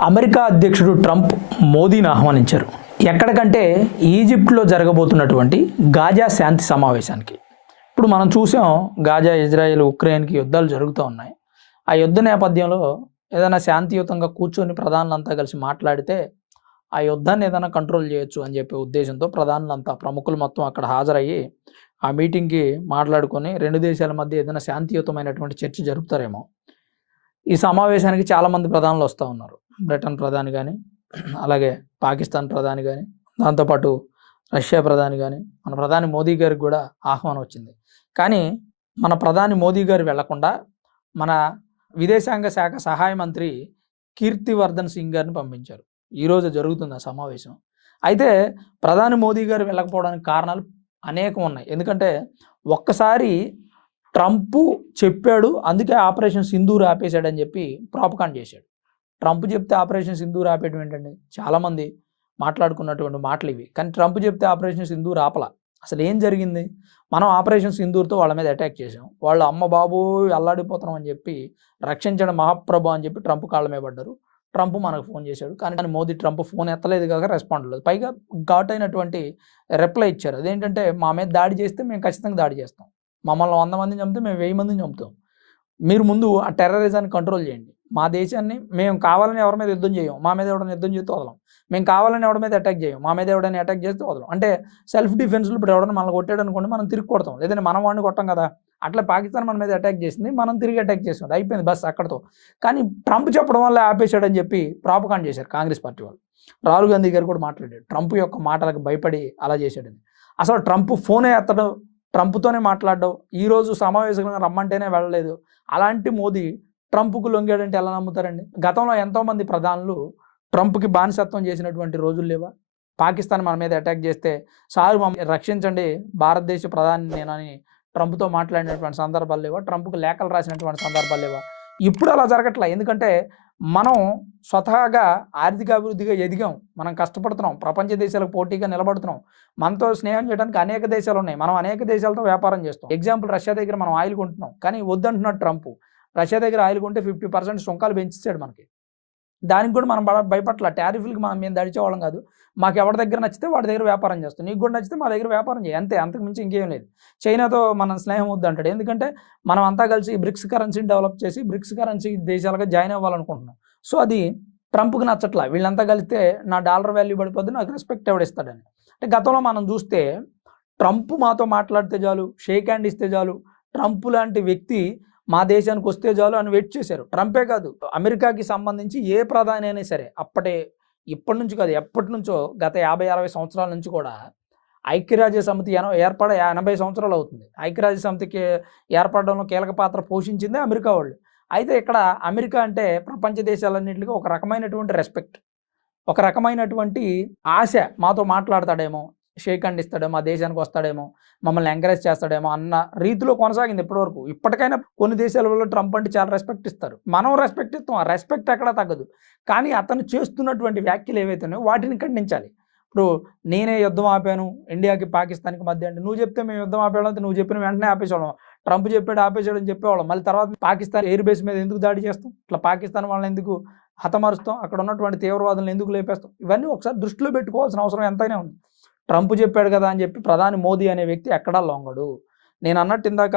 America అధ్యక్షుడు Trump మోదీని ఆహ్వానించారు. ఎక్కడికంటే ఈజిప్ట్లో జరగబోతున్నటువంటి గాజా శాంతి సమావేశానికి. ఇప్పుడు మనం చూసాం గాజా ఇజ్రాయెల్ ఉక్రెయిన్కి యుద్ధాలు జరుగుతూ ఉన్నాయి. ఆ యుద్ధ నేపథ్యంలో ఏదైనా శాంతియుతంగా కూర్చొని ప్రధానులంతా కలిసి మాట్లాడితే ఆ యుద్ధాన్ని ఏదైనా కంట్రోల్ చేయొచ్చు అని చెప్పే ఉద్దేశంతో ప్రధానులంతా ప్రముఖులు మొత్తం అక్కడ హాజరయ్యి ఆ మీటింగ్కి మాట్లాడుకొని రెండు దేశాల మధ్య ఏదైనా శాంతియుతమైనటువంటి చర్చ జరుపుతారేమో. ఈ సమావేశానికి చాలామంది ప్రధానులు వస్తూ ఉన్నారు. బ్రిటన్ ప్రధాని కానీ అలాగే పాకిస్తాన్ ప్రధాని కానీ దాంతోపాటు రష్యా ప్రధాని కానీ మన ప్రధాని మోదీ గారికి కూడా ఆహ్వానం వచ్చింది. కానీ మన ప్రధాని మోదీ గారు వెళ్ళకుండా మన విదేశాంగ శాఖ సహాయ మంత్రి కీర్తివర్ధన్ సింగ్ గారిని పంపించారు. ఈరోజు జరుగుతుంది ఆ సమావేశం. అయితే ప్రధాని మోదీ గారు వెళ్ళకపోవడానికి కారణాలు అనేకం ఉన్నాయి. ఎందుకంటే ఒక్కసారి ట్రంప్ చెప్పాడు అందుకే ఆపరేషన్ సింధూర్ ఆపేశాడని చెప్పి ప్రాపకాండ్ చేశాడు. ట్రంప్ చెప్తే ఆపరేషన్ సింధు రాపేయడం ఏంటండి? చాలామంది మాట్లాడుకున్నటువంటి మాటలు ఇవి. కానీ ట్రంప్ చెప్తే ఆపరేషన్ సింధు రాపల అసలు ఏం జరిగింది? మనం ఆపరేషన్ సింధూర్తో వాళ్ళ మీద అటాక్ చేసాం వాళ్ళు అమ్మ బాబు అల్లాడిపోతున్నాం అని చెప్పి రక్షించడం మహాప్రభు అని చెప్పి ట్రంప్ కాళ్ళ మీద పడ్డారు. ట్రంప్ మనకు ఫోన్ చేశాడు. కానీ కానీ మోదీ ట్రంప్ ఫోన్ ఎత్తలేదు కాక రెస్పాండ్ లేదు. పైగా ఘాట్ అయినటువంటి రిప్లై ఇచ్చారు. అదేంటంటే మా మీద దాడి చేస్తే మేము ఖచ్చితంగా దాడి చేస్తాం. మమ్మల్ని వంద మందిని చంపితే మేము వెయ్యి మందిని చంపుతాం. మీరు ముందు ఆ టెర్రరిజాన్ని కంట్రోల్ చేయండి. మా దేశాన్ని మేము కావాలని ఎవరి మీద యుద్ధం చేయం మా మీద ఎవడైనా యుద్ధం చేస్తే వదలం. మేము కావాలని ఎవరి మీద అటాక్ చేయం మా మీద ఎవడైనా అటాక్ చేస్తే వదలం. అంటే సెల్ఫ్ డిఫెన్స్లో ఇప్పుడు ఎవడైనా మనల్ని కొట్టాడు అనుకోండి మనం తిరిగి కొడతాం. లేదంటే మనం వాడిని కొట్టాం కదా. అట్లా పాకిస్తాన్ మన మీద అటాక్ చేసింది. మనం తిరిగి అటాక్ చేసాం అయిపోయింది బస్ అక్కడతో. కానీ ట్రంప్ చెప్పడం వల్ల ఆపేశాడని చెప్పి ప్రాపకాండ్ చేశారు కాంగ్రెస్ పార్టీ వాళ్ళు. రాహుల్ గాంధీ గారు కూడా మాట్లాడాడు. ట్రంప్ యొక్క మాటలకు భయపడి అలా చేశాడని. అసలు ట్రంప్ ఫోనే ఎత్తడం ట్రంప్తోనే మాట్లాడడం ఈరోజు సమావేశంగా రమ్మంటేనే వెళ్ళలేదు. అలాంటి మోదీ ట్రంప్కు లొంగాడంటే ఎలా నమ్ముతారండి? గతంలో ఎంతోమంది ప్రధానులు ట్రంప్కి బానిసత్వం చేసినటువంటి రోజులు లేవా? పాకిస్తాన్ మన మీద అటాక్ చేస్తే సార్ మమ్మల్ని రక్షించండి భారతదేశ ప్రధాని నేనని ట్రంప్తో మాట్లాడినటువంటి సందర్భాలు లేవా? ట్రంప్కు లేఖలు రాసినటువంటి సందర్భాలు లేవా? ఇప్పుడు అలా జరగట్లా. ఎందుకంటే మనం స్వతహాగా ఆర్థిక అభివృద్ధిగా ఎదిగాం. మనం కష్టపడుతున్నాం. ప్రపంచ దేశాలకు పోటీగా నిలబడుతున్నాం. మనతో స్నేహం చేయడానికి అనేక దేశాలు ఉన్నాయి. మనం అనేక దేశాలతో వ్యాపారం చేస్తాం. ఎగ్జాంపుల్ రష్యా దగ్గర మనం ఆయిల్ కొంటున్నాం. కానీ వద్దంటున్నాడు ట్రంప్. రష్యా దగ్గర ఆయిల్ కొంటే ఫిఫ్టీ పర్సెంట్ సుంకాలు పెంచిస్తాడు మనకి. దానికి కూడా మనం బడ- భయపట్ల టారిఫ్లకి మనం మేము దడిచేవాళ్ళం కాదు. మాకు ఎవరి దగ్గర నచ్చితే వాడి దగ్గర వ్యాపారం చేస్తాం. నీకు కూడా నచ్చితే మా దగ్గర వ్యాపారం చేయి. అంతే. అంతకు మించి ఇంకేం లేదు. చైనాతో మనం స్నేహం వద్దు అంటాడు. ఎందుకంటే మనం అంతా కలిసి బ్రిక్స్ కరెన్సీని డెవలప్ చేసి బ్రిక్స్ కరెన్సీ దేశాలుగా జాయిన్ అవ్వాలనుకుంటున్నాం. సో అది ట్రంప్కి నచ్చట్లా. వీళ్ళంతా కలిస్తే నా డాలర్ వాల్యూ పడిపోద్ది నాకు రెస్పెక్ట్ ఎవడిస్తాడని. అంటే గతంలో మనం చూస్తే ట్రంప్ మాతో మాట్లాడితే చాలు షేక్ హ్యాండ్ ఇస్తే చాలు ట్రంప్ లాంటి వ్యక్తి మా దేశానికి వస్తే చాలు అని వెయిట్ చేశారు. ట్రంపే కాదు అమెరికాకి సంబంధించి ఏ ప్రధాని అయినా సరే అప్పటి ఇప్పటి నుంచి కాదు ఎప్పటి నుంచో గత యాభై అరవై సంవత్సరాల నుంచి కూడా ఐక్యరాజ్య సమితి ఎన ఏర్పడ ఎనభై సంవత్సరాలు అవుతుంది. ఐక్యరాజ్య సమితికి ఏర్పడడంలో కీలక పాత్ర పోషించిందే అమెరికా వాళ్ళు. అయితే ఇక్కడ అమెరికా అంటే ప్రపంచ దేశాలన్నింటికి ఒక రకమైనటువంటి రెస్పెక్ట్ ఒక రకమైనటువంటి ఆశ మాతో మాట్లాడతాడేమో షేక్ హ్యాండ్ ఇస్తాడేమో మా దేశానికి వస్తాడేమో మమ్మల్ని ఎంకరేజ్ చేస్తాడేమో అన్న రీతిలో కొనసాగింది ఇప్పటివరకు. ఇప్పటికైనా కొన్ని దేశాలలో ట్రంప్ అంటే చాలా రెస్పెక్ట్ ఇస్తారు. మనం రెస్పెక్ట్ ఇస్తాం. ఆ రెస్పెక్ట్ ఎక్కడా తగ్గదు. కానీ అతను చేస్తున్నటువంటి వ్యాఖ్యలు ఏవైతే ఉన్నాయో వాటిని ఖండించాలి. ఇప్పుడు నేనే యుద్ధం ఆపాను ఇండియాకి పాకిస్తాన్కి మధ్య అంటే నువ్వు చెప్తే మేము యుద్ధం ఆపేవాళ్ళం నువ్వు చెప్పిన వెంటనే ఆపేసేవాళ్ళం. ట్రంప్ చెప్పాడు ఆపేసాడు అని చెప్పేవాళ్ళం. మళ్ళీ తర్వాత పాకిస్తాన్ ఎయిర్ బేస్ మీద ఎందుకు దాడి చేస్తాం? ఇట్లా పాకిస్తాన్ వాళ్ళని ఎందుకు హతమారుస్తాం? అక్కడ ఉన్నటువంటి తీవ్రవాదులను ఎందుకు లేపేస్తాం? ఇవన్నీ ఒకసారి దృష్టిలో పెట్టుకోవాల్సిన అవసరం ఎంతైనా ఉంది. ట్రంప్ చెప్పాడు కదా అని చెప్పి ప్రధాని మోదీ అనే వ్యక్తి ఎక్కడా లొంగడు. నేను అన్నట్టు ఇందాక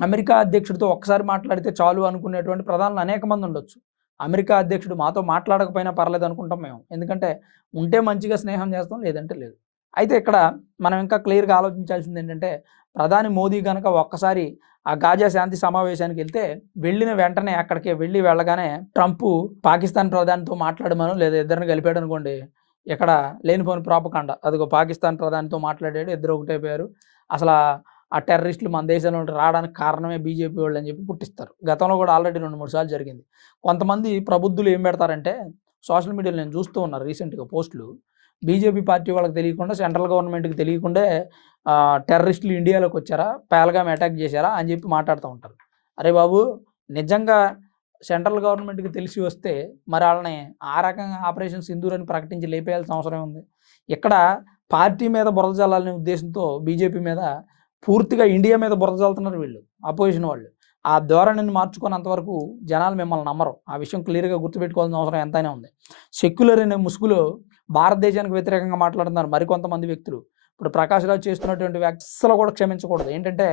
అమెరికా అధ్యక్షుడితో ఒక్కసారి మాట్లాడితే చాలు అనుకునేటువంటి ప్రధానులు అనేక మంది ఉండొచ్చు. అమెరికా అధ్యక్షుడు మాతో మాట్లాడకపోయినా పర్లేదు అనుకుంటాం మేము. ఎందుకంటే ఉంటే మంచిగా స్నేహం చేస్తాం లేదంటే లేదు. అయితే ఇక్కడ మనం ఇంకా క్లియర్గా ఆలోచించాల్సింది ఏంటంటే ప్రధాని మోదీ కనుక ఒక్కసారి ఆ గాజా శాంతి సమావేశానికి వెళ్తే వెళ్ళిన వెంటనే అక్కడికి వెళ్ళి వెళ్ళగానే ట్రంప్ పాకిస్తాన్ ప్రధానితో మాట్లాడమను లేదా ఇద్దరిని కలిపాడు అనుకోండి ఇక్కడ లేనిపోని ప్రాపకాండ. అదిగో పాకిస్తాన్ ప్రధానితో మాట్లాడాడు ఇద్దరు ఒకటైపోయారు అసలు ఆ- టెర్రరిస్టులు మన దేశంలో రావడానికి కారణమే బీజేపీ వాళ్ళు అని చెప్పి పుట్టిస్తారు. గతంలో కూడా ఆల్రెడీ రెండు మూడు సార్లు జరిగింది. కొంతమంది ప్రబుద్ధులు ఏం పెడతారంటే సోషల్ మీడియాలో నేను చూస్తూ ఉన్నాను రీసెంట్గా పోస్టులు. బీజేపీ పార్టీ వాళ్ళకి తెలియకుండా సెంట్రల్ గవర్నమెంట్కి తెలియకుండా టెర్రరిస్టులు ఇండియాలోకి వచ్చారా పేలగామ అటాక్ చేశారా అని చెప్పి మాట్లాడుతూ ఉంటారు. అరే బాబు నిజంగా సెంట్రల్ గవర్నమెంట్కి తెలిసి వస్తే మరి వాళ్ళని ఆ రకంగా ఆపరేషన్ సింధూర్ అని ప్రకటించి లేపేయాల్సిన అవసరం ఉంది. ఇక్కడ పార్టీ మీద బురద జల్లాలనే ఉద్దేశంతో బీజేపీ మీద పూర్తిగా ఇండియా మీద బురద చల్లుతున్నారు వీళ్ళు అపోజిషన్ వాళ్ళు. ఆ ధోరణిని మార్చుకున్నంతవరకు జనాలు మిమ్మల్ని నమ్మరు. ఆ విషయం క్లియర్గా గుర్తుపెట్టుకోవాల్సిన అవసరం ఎంతైనా ఉంది. సెక్యులర్ అనే ముసుగులో భారతదేశానికి వ్యతిరేకంగా మాట్లాడుతున్నారు మరికొంతమంది వ్యక్తులు. ఇప్పుడు ప్రకాష్ రాజ్ చేస్తున్నటువంటి వ్యాఖ్యలు కూడా క్షమించకూడదు. ఏంటంటే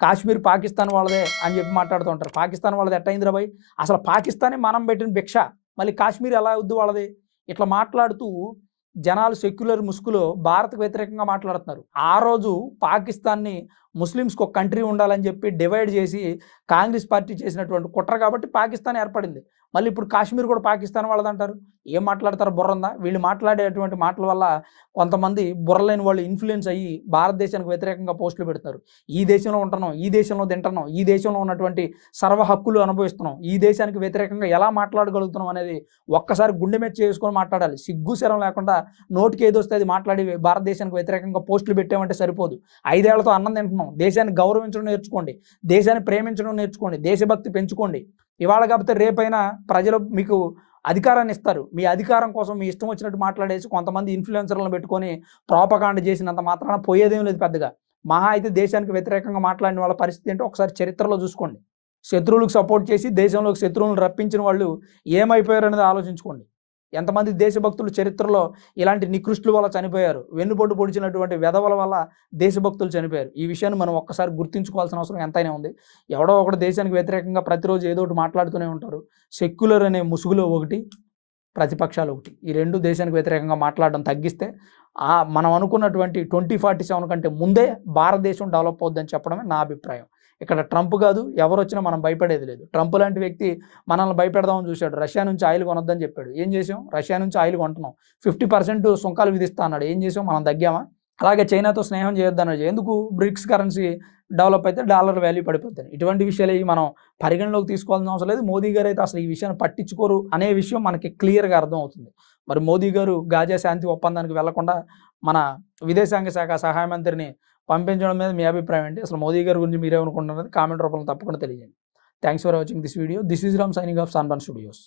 కాశ్మీర్ పాకిస్తాన్ వాళ్ళదే అని చెప్పి మాట్లాడుతూ ఉంటారు. పాకిస్తాన్ వాళ్ళది ఎట్టయిందిరా భయ్ అసలు పాకిస్తానే మనం పెట్టిన భిక్ష. మళ్ళీ కాశ్మీర్ ఎలా వద్దు వాళ్ళది? ఇట్లా మాట్లాడుతూ జనాలు సెక్యులర్ ముసుగులో భారత్కు వ్యతిరేకంగా మాట్లాడుతున్నారు. ఆ రోజు పాకిస్తాన్ని ముస్లిమ్స్కి ఒక కంట్రీ ఉండాలని చెప్పి డివైడ్ చేసి కాంగ్రెస్ పార్టీ చేసినటువంటి కుట్ర కాబట్టి పాకిస్తాన్ ఏర్పడింది. మళ్ళీ ఇప్పుడు కాశ్మీర్ కూడా పాకిస్తాన్ వాళ్ళదంటారు. ఏం మాట్లాడతారు బుర్రందా? వీళ్ళు మాట్లాడేటువంటి మాటల వల్ల కొంతమంది బుర్రలేని వాళ్ళు ఇన్ఫ్లుయెన్స్ అయ్యి భారతదేశానికి వ్యతిరేకంగా పోస్టులు పెడతారు ఈ దేశంలో ఉంటున్నాం ఈ దేశంలో తింటున్నాం ఈ దేశంలో ఉన్నటువంటి సర్వ హక్కులు అనుభవిస్తున్నాం ఈ దేశానికి వ్యతిరేకంగా ఎలా మాట్లాడగలుగుతున్నాం అనేది ఒక్కసారి గుండె మీద చేసుకొని మాట్లాడాలి. సిగ్గు శరం లేకుండా నోటికి ఏదొస్తే అది మాట్లాడి భారతదేశానికి వ్యతిరేకంగా పోస్టులు పెట్టామంటే సరిపోదు. ఐదేళ్ళతో అన్నం తింటున్నాం. దేశాన్ని గౌరవించడం నేర్చుకోండి. దేశాన్ని ప్రేమించడం నేర్చుకోండి. దేశభక్తి పెంచుకోండి. ఇవాళ కాకపోతే రేపైనా ప్రజలు మీకు అధికారాన్ని ఇస్తారు. మీ అధికారం కోసం మీ ఇష్టం వచ్చినట్టు మాట్లాడేసి కొంతమంది ఇన్ఫ్లుయెన్సర్లను పెట్టుకొని ప్రాపకాండ చేసినంత మాత్రాన పోయేదేం లేదు పెద్దగా. మహా అయితే దేశానికి వ్యతిరేకంగా మాట్లాడిన వాళ్ళ పరిస్థితి ఏంటో ఒకసారి చరిత్రలో చూసుకోండి. శత్రువులకు సపోర్ట్ చేసి దేశంలోకి శత్రువులను రప్పించిన వాళ్ళు ఏమైపోయారు అనేది ఆలోచించుకోండి. ఎంతమంది దేశభక్తులు చరిత్రలో ఇలాంటి నికృష్టుల వల్ల చనిపోయారు? వెన్నుపోటు పొడిచినటువంటి వెధవల వల్ల దేశభక్తులు చనిపోయారు? ఈ విషయాన్ని మనం ఒక్కసారి గుర్తుంచుకోవాల్సిన అవసరం ఎంతైనా ఉంది. ఎవడో ఒకటి దేశానికి వ్యతిరేకంగా ప్రతిరోజు ఏదో ఒకటి మాట్లాడుతూనే ఉంటారు. సెక్యులర్ అనే ముసుగులో ఒకటి ప్రతిపక్షాలు ఒకటి. ఈ రెండు దేశానికి వ్యతిరేకంగా మాట్లాడడం తగ్గిస్తే మనం అనుకున్నటువంటి ట్వంటీ ఫార్టీ సెవెన్ కంటే ముందే భారతదేశం డెవలప్ అవుద్దని చెప్పడమే నా అభిప్రాయం. ఇక్కడ ట్రంప్ కాదు ఎవరు వచ్చినా మనం భయపడేది లేదు. ట్రంప్ లాంటి వ్యక్తి మనల్ని భయపెడదామని చూశాడు. రష్యా నుంచి ఆయిల్ కొనొద్దని చెప్పాడు. ఏం చేసాం? రష్యా నుంచి ఆయిల్ కొంటున్నాం. ఫిఫ్టీ పర్సెంట్ సుంకాలు విధిస్తా అన్నాడు. ఏం చేసాం? మనం తగ్గామా? అలాగే చైనాతో స్నేహం చేయొద్దన్నాడు. ఎందుకు? బ్రిక్స్ కరెన్సీ డెవలప్ అయితే డాలర్ వాల్యూ పడిపోతుంది ఇటువంటి విషయాలు మనం పరిగణలోకి తీసుకోవాల్సిన అవసరం లేదు. మోదీ గారు అయితే అసలు ఈ విషయాన్ని పట్టించుకోరు అనే విషయం మనకి క్లియర్గా అర్థం అవుతుంది మరి మోదీ గారు గాజా శాంతి ఒప్పందానికి వెళ్ళకుండా మన విదేశాంగ శాఖ సహాయ మంత్రిని పంపించడం మీద మీ అభిప్రాయం ఏంటి? అసలు మోదీ గారి గురించి మీరేమనుకుంటున్నది కామెంట్ రూపంలో తప్పకుండా తెలియజేయండి. Thanks for watching this video this is Ram signing off సాన్బాన్ studios